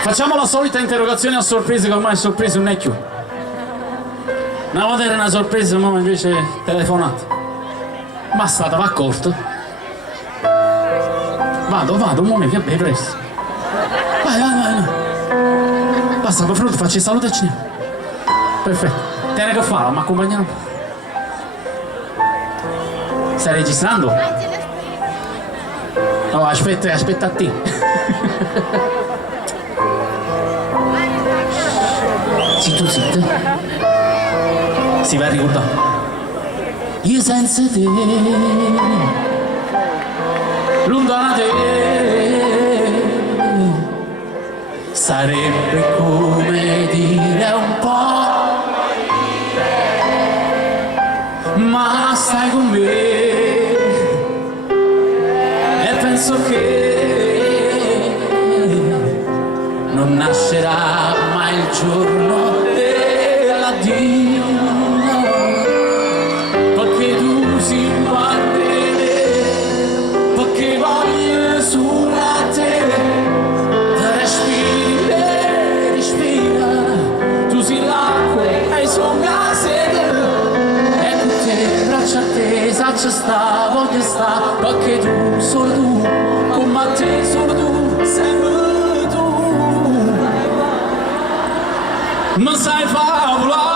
Facciamo la solita interrogazione a sorpresa, che ormai sorpresa non è più. Una volta era una sorpresa, ma invece telefonate. Ma stata, va accorto. Vado, un momento, che presto. Vai. Basta, per favore, faccio il saluto e ci andiamo. Perfetto. Tiene che fa, mi accompagniamo. Stai registrando? No, aspetta a te. Zitto. Si va a ricordare. Io senza te, lontana te, sarebbe come dire un po', ma stai con me e penso che non nascerà mai il giorno dell'addio, perché tu si guardi, perché voglio sulla te, respira, tu sei l'acqua e sono la sede, e tutte le braccia a te, saccia sta, voglio sta, perché tu, solo tu, come a te, solo tu, sempre tu, non sai favola.